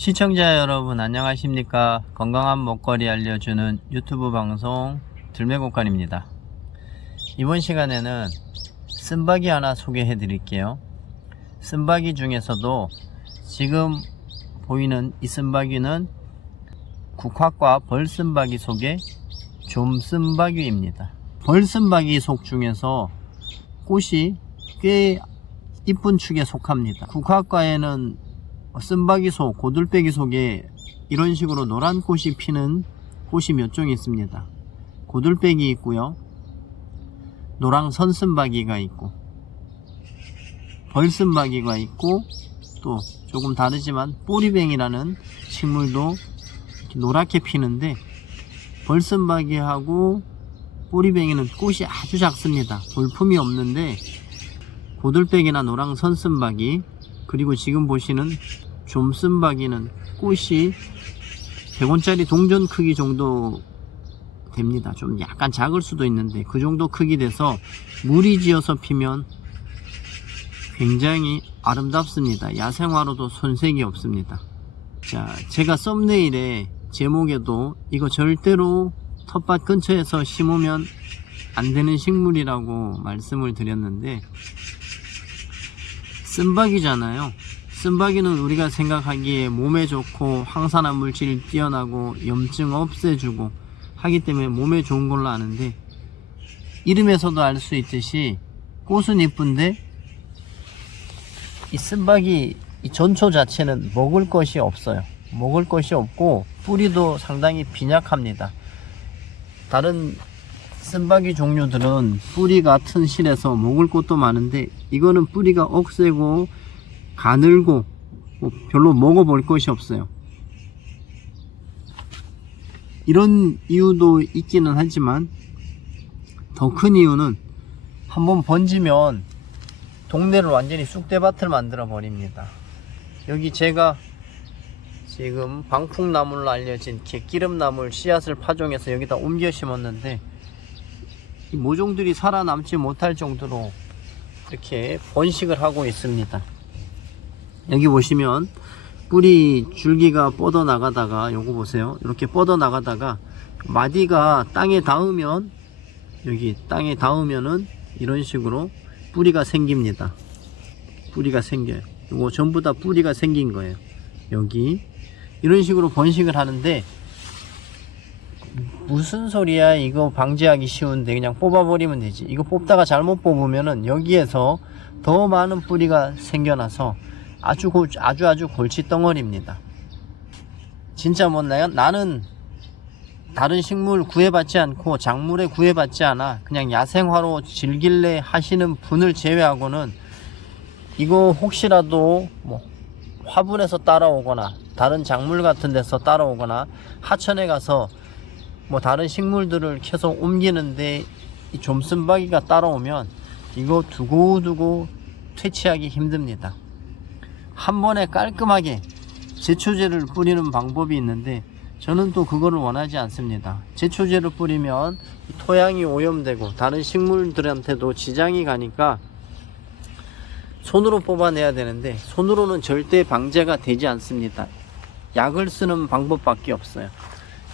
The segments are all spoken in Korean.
시청자 여러분 안녕하십니까? 건강한 먹거리 알려주는 유튜브 방송 들매곡간입니다. 이번 시간에는 쓴바기 하나 소개해 드릴게요. 쓴바기 중에서도 지금 보이는 이 쓴바귀는 국화과 벌쓴바귀 속의 좀쓴바귀입니다. 벌쓴바귀 속 중에서 꽃이 꽤 이쁜 축에 속합니다. 국화과에는 쓴바귀 속, 고들빼기 속에 이런 식으로 노란 꽃이 피는 꽃이 몇종 있습니다. 고들빼기 있고요. 노랑 선쓴바귀가 있고 벌쓴바귀가 있고 또 조금 다르지만 꼬리뱅이라는 식물도 노랗게 피는데 벌쓴바귀하고 꼬리뱅이는 꽃이 아주 작습니다. 볼품이 없는데 고들빼기나 노랑 선쓴바귀 그리고 지금 보시는 좀쓴바귀는 꽃이 100원짜리 동전 크기 정도 됩니다. 좀 약간 작을 수도 있는데 그 정도 크기 돼서 물이 지어서 피면 굉장히 아름답습니다. 야생화로도 손색이 없습니다. 자, 제가 썸네일에 제목에도 이거 절대로 텃밭 근처에서 심으면 안 되는 식물이라고 말씀을 드렸는데 쓴바귀잖아요. 쓴바귀는 우리가 생각하기에 몸에 좋고 항산화 물질 뛰어나고 염증 없애주고 하기 때문에 몸에 좋은 걸로 아는데 이름에서도 알 수 있듯이 꽃은 이쁜데 이 쓴바귀 이 전초 자체는 먹을 것이 없어요. 먹을 것이 없고 뿌리도 상당히 빈약합니다. 다른 쓴바귀 종류들은 뿌리가 튼실해서 먹을 것도 많은데 이거는 뿌리가 억세고 가늘고 뭐 별로 먹어볼 것이 없어요. 이런 이유도 있기는 하지만 더 큰 이유는 한번 번지면 동네를 완전히 쑥대밭을 만들어 버립니다. 여기 제가 지금 방풍나물로 알려진 개기름나물 씨앗을 파종해서 여기다 옮겨 심었는데 이 모종들이 살아남지 못할 정도로 이렇게 번식을 하고 있습니다. 여기 보시면 뿌리 줄기가 뻗어 나가다가 요거 보세요. 이렇게 뻗어 나가다가 마디가 땅에 닿으면 여기 땅에 닿으면은 이런 식으로 뿌리가 생깁니다. 뿌리가 생겨요. 요거 전부 다 뿌리가 생긴 거예요. 여기 이런 식으로 번식을 하는데 무슨 소리야 이거 방지하기 쉬운데 그냥 뽑아버리면 되지 이거 뽑다가 잘못 뽑으면은 여기에서 더 많은 뿌리가 생겨나서 아주 골, 아주 아주 골치 덩어리입니다 진짜 뭐 나, 나는 다른 식물 구애받지 않고 작물에 구애받지 않아 그냥 야생화로 즐길래 하시는 분을 제외하고는 이거 혹시라도 뭐 화분에서 따라오거나 다른 작물 같은 데서 따라오거나 하천에 가서 뭐 다른 식물들을 계속 옮기는데 이 좀쓴바귀가 따라오면 이거 두고두고 퇴치하기 힘듭니다. 한 번에 깔끔하게 제초제를 뿌리는 방법이 있는데 저는 또 그거를 원하지 않습니다. 제초제를 뿌리면 토양이 오염되고 다른 식물들한테도 지장이 가니까 손으로 뽑아내야 되는데 손으로는 절대 방제가 되지 않습니다. 약을 쓰는 방법밖에 없어요.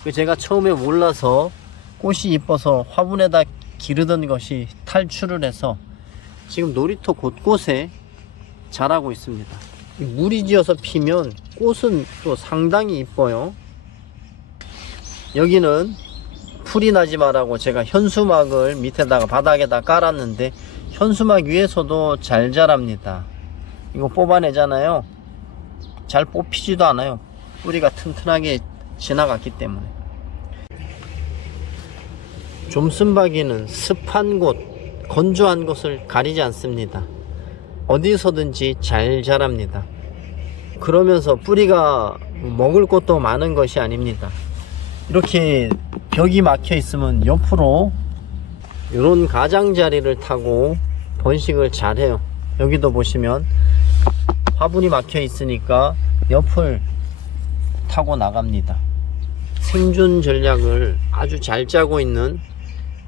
그 제가 처음에 몰라서 꽃이 이뻐서 화분에다 기르던 것이 탈출을 해서 지금 놀이터 곳곳에 자라고 있습니다. 이 물이 지어서 피면 꽃은 또 상당히 이뻐요. 여기는 풀이 나지 말라고 제가 현수막을 밑에다가 바닥에다 깔았는데 현수막 위에서도 잘 자랍니다. 이거 뽑아내잖아요. 잘 뽑히지도 않아요. 뿌리가 튼튼하게 지나갔기 때문에. 좀쓴바귀는 습한 곳, 건조한 곳을 가리지 않습니다. 어디서든지 잘 자랍니다. 그러면서 뿌리가 먹을 것도 많은 것이 아닙니다. 이렇게 벽이 막혀 있으면 옆으로 이런 가장자리를 타고 번식을 잘 해요. 여기도 보시면 화분이 막혀 있으니까 옆을 타고 나갑니다. 생존 전략을 아주 잘 짜고 있는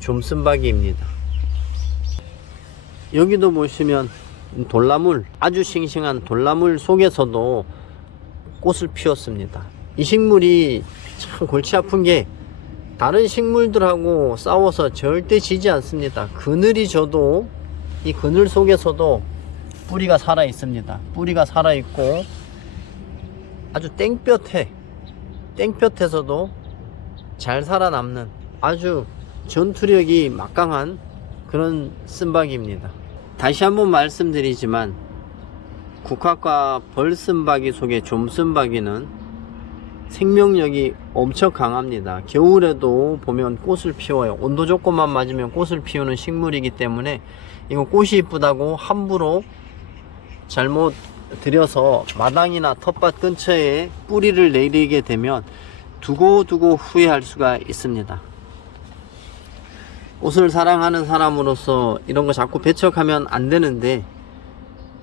좀쓴바귀입니다. 여기도 보시면 돌나물 아주 싱싱한 돌나물 속에서도 꽃을 피웠습니다. 이 식물이 참 골치 아픈 게 다른 식물들하고 싸워서 절대 지지 않습니다. 그늘이 져도 이 그늘 속에서도 뿌리가 살아 있습니다. 뿌리가 살아 있고 아주 땡볕에 땡볕에서도 잘 살아남는 아주 전투력이 막강한 그런 쓴박이입니다. 다시 한번 말씀드리지만 국화과 벌쓴박이 속의 좀쓴박이는 생명력이 엄청 강합니다. 겨울에도 보면 꽃을 피워요. 온도 조건만 맞으면 꽃을 피우는 식물이기 때문에 이거 꽃이 이쁘다고 함부로 잘못 들여서 마당이나 텃밭 근처에 뿌리를 내리게 되면 두고두고 후회할 수가 있습니다. 꽃을 사랑하는 사람으로서 이런 거 자꾸 배척하면 안 되는데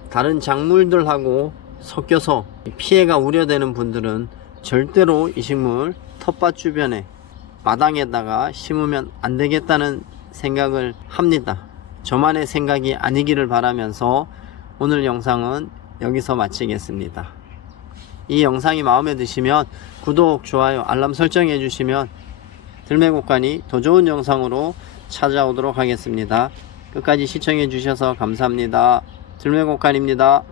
다른 작물들하고 섞여서 피해가 우려되는 분들은 절대로 이 식물 텃밭 주변에 마당에다가 심으면 안 되겠다는 생각을 합니다. 저만의 생각이 아니기를 바라면서 오늘 영상은 여기서 마치겠습니다. 이 영상이 마음에 드시면 구독, 좋아요, 알람 설정해 주시면 들매곡간이 더 좋은 영상으로 찾아오도록 하겠습니다. 끝까지 시청해 주셔서 감사합니다. 들매곡간입니다.